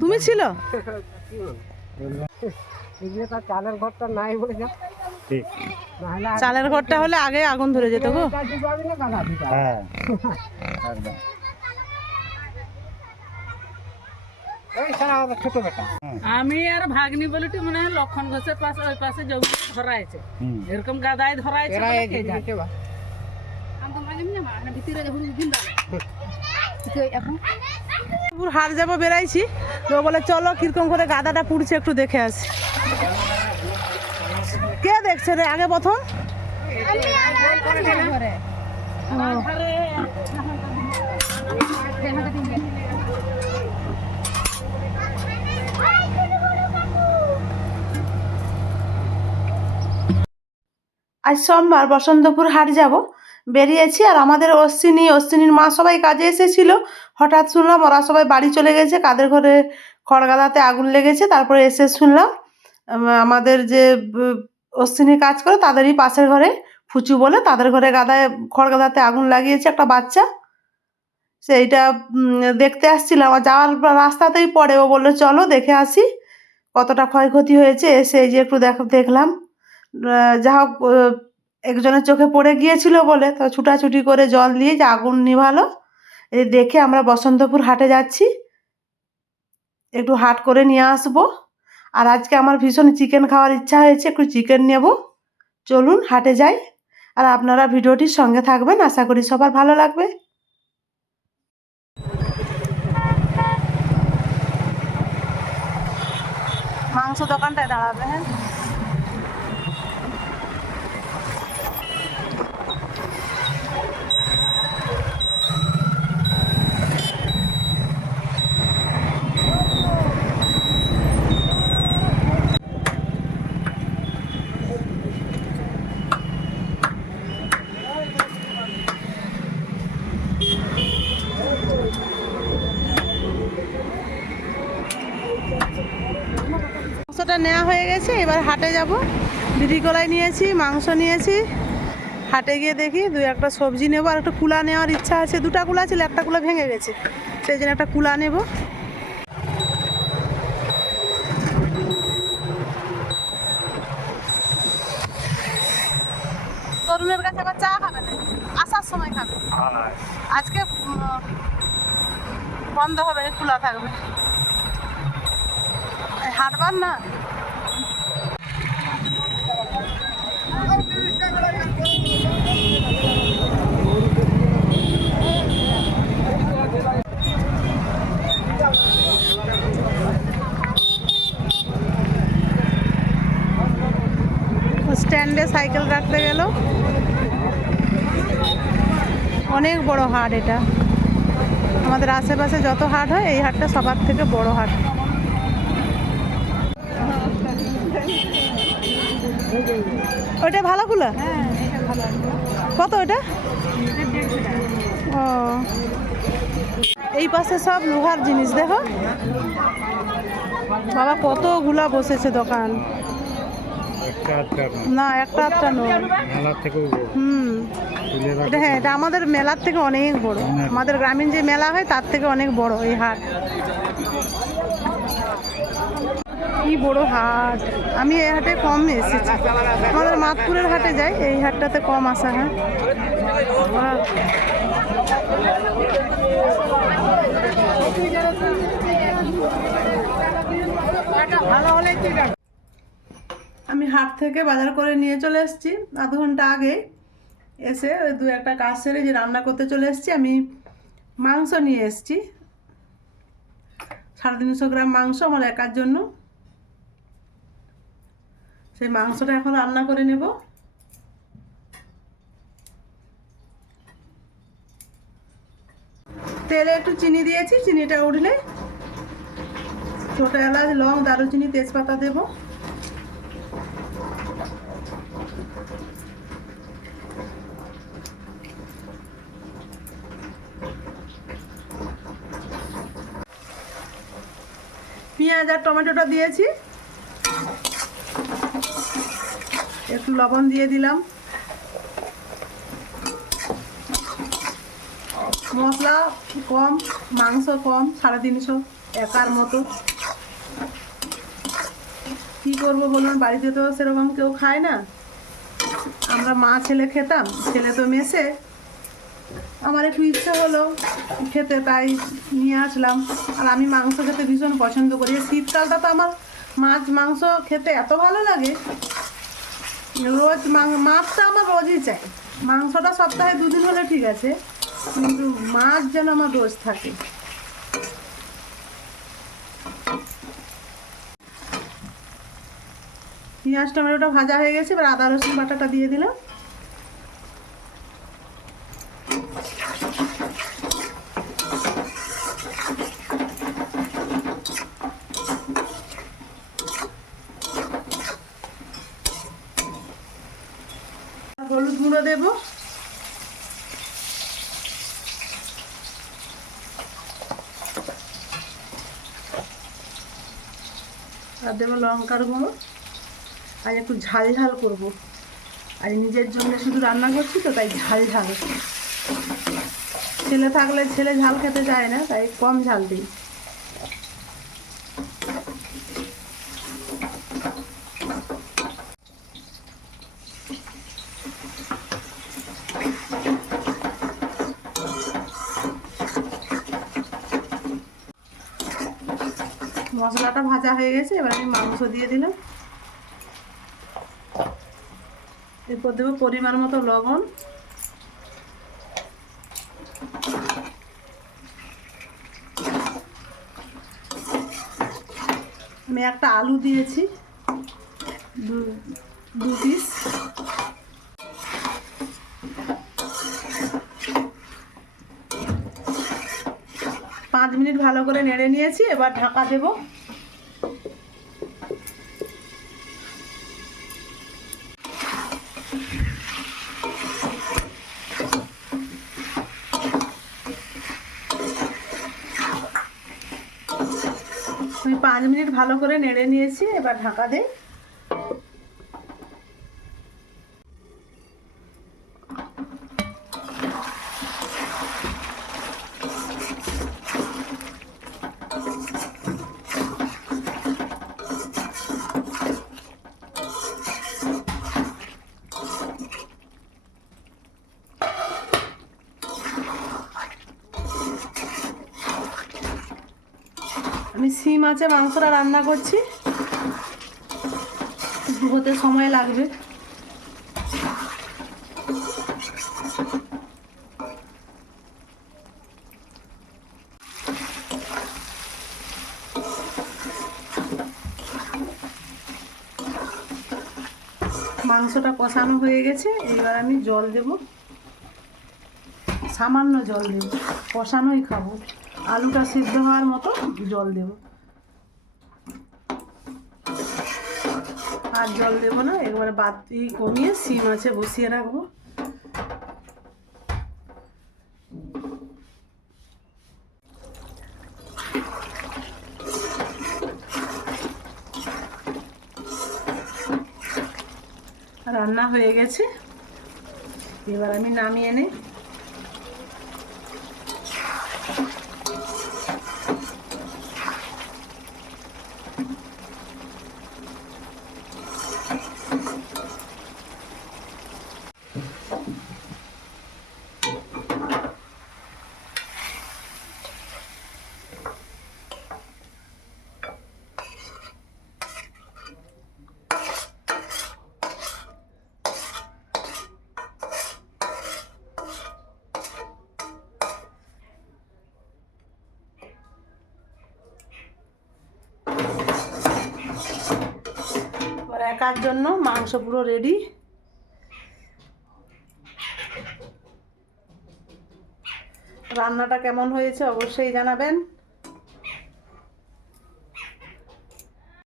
তুমি ছিল? চালের ঘরটা হলে আগে আগুন ধরে যেত গো। আমি আর ভাগ্নি বলিটি মনে হয় লক্ষণ ঘোষের পাশে ওই পাশে জমি ধরাইছে, এরকম গাদায় ধরাইছে। হাট যাবো বেড়াইছি তো বলে চলো কিরকম করে গাদাটা পুড়ছে একটু দেখে আসি। কে দেখছে রে আগে প্রথম? আজ সোমবার বসন্তপুর হাট যাব বেরিয়েছি। আর আমাদের অশ্বিনীর মা সবাই কাজে এসেছিল। হঠাৎ শুনলাম ওরা সবাই বাড়ি চলে গেছে, কাদের ঘরে খড়গাদাতে আগুন লেগেছে। তারপরে এসে শুনলাম আমাদের যে অশ্বিনী কাজ করে তাদেরই পাশের ঘরে ফুচু বলে, তাদের ঘরে খড়গাদাতে আগুন লাগিয়েছে একটা বাচ্চা। সেইটা দেখতে আসছিলাম, আর যাওয়ার রাস্তাতেই পড়ে। ও বললো চলো দেখে আসি কতটা ক্ষয়ক্ষতি হয়েছে। এসে এই যে একটু দেখলাম। যা হোক একজনের চোখে পড়ে গিয়েছিল বলে তো ছুটাছুটি করে জল দিয়ে যে আগুন নিভালো। এই দেখে আমরা বসন্তপুর হাটে যাচ্ছি, একটু হাট করে নিয়ে আসবো। আর আজকে আমার ভীষণ চিকেন খাওয়ার ইচ্ছা হয়েছে, একটু চিকেন নেব। চলুন হাটে যাই। আর আপনারা ভিডিওটির সঙ্গে থাকবেন, আশা করি সবার ভালো লাগবে। মাংস দোকানটায় দাঁড়াবে। হ্যাঁ, মাংসটা নেওয়া হয়ে গেছে, এবার হাটে যাব। বিড়ি কলাই নিয়েছি, মাংস নিয়েছি। হাটে গিয়ে দেখি দুই একটা সবজি নেবো, আর একটা কুলা নেওয়ার ইচ্ছা আছে। দুটা কুলা ছিল, একটা কুলা ভেঙে গেছে, সেই জন্য একটা কুলা নেব। তরুণের কাছে আবার চা খাবে না, আসার সময় খাবে। আজকে বন্ধ হবে, খোলা থাকবে। হাটবার না স্ট্যান্ডে সাইকেল রাখতে গেল। অনেক বড় হাট এটা। আমাদের আশেপাশে যত হাট হয় এই হাটটা সবার থেকে বড় হাট। ওইটা ভালো কুলা? কত ওইটা? ও, এই পাশে সব লোহার জিনিস দেখো বাবা, কতগুলা বসেছে দোকান। না একটা আধটা নয়। এটা হ্যাঁ, এটা আমাদের মেলার থেকে অনেক বড়। আমাদের গ্রামীণ যে মেলা হয় তার থেকে অনেক বড় এই হাট। কি বড় হাট! আমি এই হাটে কম এসেছি, আমাদের মাতপুরের হাটে যাই, এই হাটটাতে কম আসা হয়। আমি হাট থেকে বাজার করে নিয়ে চলে এসেছি আধ ঘন্টা আগে। এসে ওই দু একটা কাজ সেরে যে রান্না করতে চলে এসেছি। আমি মাংস নিয়ে এসেছি, 350 গ্রাম মাংস আমার একার জন্য। সেই মাংসটা এখন রান্না করে নেব। তেলে একটু চিনি দিয়েছি, চিনিটা উঠলে ছোটো এলাচ, লং, দারুচিনি, তেজপাতা দেব। পেঁয়াজ আর টমেটোটা দিয়েছি, একটু লবণ দিয়ে দিলাম। মশলা কম, মাংস কম, 350 একার মতো। কী করবো বলুন, বাড়িতে তো সেরকম কেউ খায় না। আমরা মা ছেলে খেতাম, ছেলে তো মেসে। আমার একটু ইচ্ছে হলো খেতে, তাই নিয়ে আসলাম। আর আমি মাংস খেতে ভীষণ পছন্দ করি। এই শীতকালটা তো আমার মাছ মাংস খেতে এত ভালো লাগে। রোজ মাছটা আমার রোজই চাই। মাংসটা সপ্তাহে 2 দিন হলে ঠিক আছে, কিন্তু মাছ যেন আমার রোজ থাকে। পেঁয়াজ টমেটোটা ভাজা হয়ে গেছে, এবার আদা রসুন বাটাটা দিয়ে দিলাম। হলুদ গুঁড়ো দেবো, আর দেবো লঙ্কার গুঁড়ো। আর একটু ঝাল ঝাল করবো, আর নিজের জন্য শুধু রান্না করছি তো, তাই ঝাল ঝাল। ছেলে থাকলে ছেলে ঝাল খেতে চায় না, তাই কম ঝাল দিই। মশলাটা ভাজা হয়ে গেছে, এবার আমি মাংস দিয়ে দিলাম। এরপর দেবো পরিমাণ মতো লবণ। আমি একটা আলু দিয়েছি, দু পিস। পাঁচ মিনিট ভালো করে নেড়ে নিয়েছি, এবার ঢাকা দেবো। আমি 5 মিনিট ভালো করে নেড়ে নিয়েছি, এবার ঢাকা দেই। আমি শিম মাছে মাংসটা রান্না করছি, হতে সময় লাগবে। মাংসটা কষানো হয়ে গেছে, এবার আমি জল দেব, সামান্য জল দেব, কষানোই খাবো। আলুটা সিদ্ধ হওয়ার মতো জল দেব, আর জল দেবো না। একবারে বাতি কমিয়ে শিম আছে বসিয়ে রাখবো। রান্না হয়ে গেছে, এবার আমি নামিয়ে নিই। একার জন্য মাংস পুরো রেডি। রান্নাটা কেমন হয়েছে অবশ্যই জানাবেন।